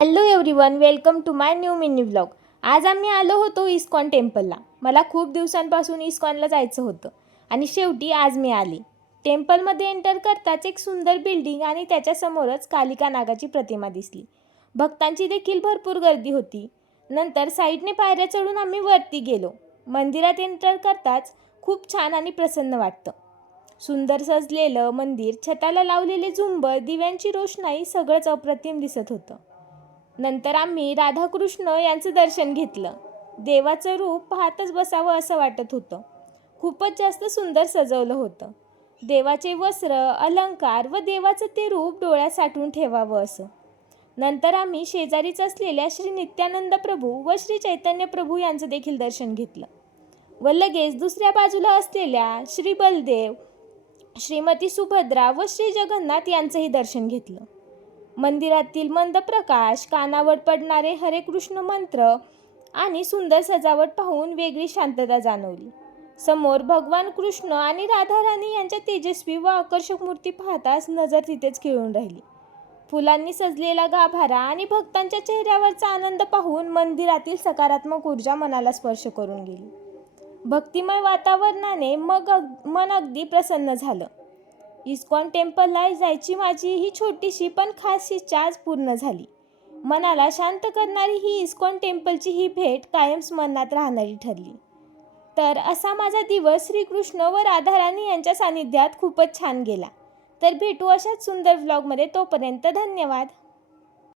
Hello everyone, welcome to my new mini vlog. आज आम्ही आलो होतो इस्कॉन टेम्पलला. मला खूप दिवसांपासून इस्कॉनला जायचं होतं आणि शेवटी आज मी आली. टेम्पलमध्ये एंटर करताच एक सुंदर बिल्डिंग आणि त्याच्यासमोरच कालिका नागाची प्रतिमा दिसली. भक्तांची देखील भरपूर गर्दी होती. नंतर साईडने पायऱ्या चढून आम्ही वरती गेलो. मंदिरात एंटर करताच खूप छान आणि प्रसन्न वाटतं. सुंदर सजलेलं मंदिर, छताला लावलेले झुंबर, दिव्यांची रोषणाई सगळंच अप्रतिम दिसत होतं. नंतर आम्ही राधाकृष्ण यांचं दर्शन घेतलं. देवाचं रूप पाहतच बसावं असं वाटत होतं. खूपच जास्त सुंदर सजवलं होतं. देवाचे वस्त्र, अलंकार व देवाचं ते रूप डोळ्यात साठवून ठेवावं असं. नंतर आम्ही शेजारीच असलेल्या श्री नित्यानंद प्रभू व श्री चैतन्य प्रभू यांचं देखील दर्शन घेतलं व लगेच दुसऱ्या बाजूला असलेल्या श्री बलदेव, श्रीमती सुभद्रा व श्री जगन्नाथ यांचंही दर्शन घेतलं. मंदिरातील मंद प्रकाश, कानावर पडणारे हरे कृष्ण मंत्र आणि सुंदर सजावट पाहून वेगळी शांतता जाणवली. समोर भगवान कृष्ण आणि राधा राणी यांच्या तेजस्वी व आकर्षक मूर्ती पाहताच नजर तिथेच खिळून राहिली. फुलांनी सजलेला गाभारा आणि भक्तांच्या चेहऱ्यावरचा आनंद पाहून मंदिरातील सकारात्मक ऊर्जा मनाला स्पर्श करून गेली. भक्तिमय वातावरणाने मन अगदी प्रसन्न झालं. इस्कॉन टेम्पलला जायची माझी ही छोटीशी पण खास इच्छा आज पूर्ण झाली. मनाला शांत करणारी ही इस्कॉन टेम्पलची ही भेट कायम स्मरणात राहणारी ठरली. तर असा माझा दिवस श्रीकृष्ण व राधाराणी यांच्या सानिध्यात खूपच छान गेला. तर भेटू अशाच सुंदर व्लॉगमध्ये. तोपर्यंत धन्यवाद.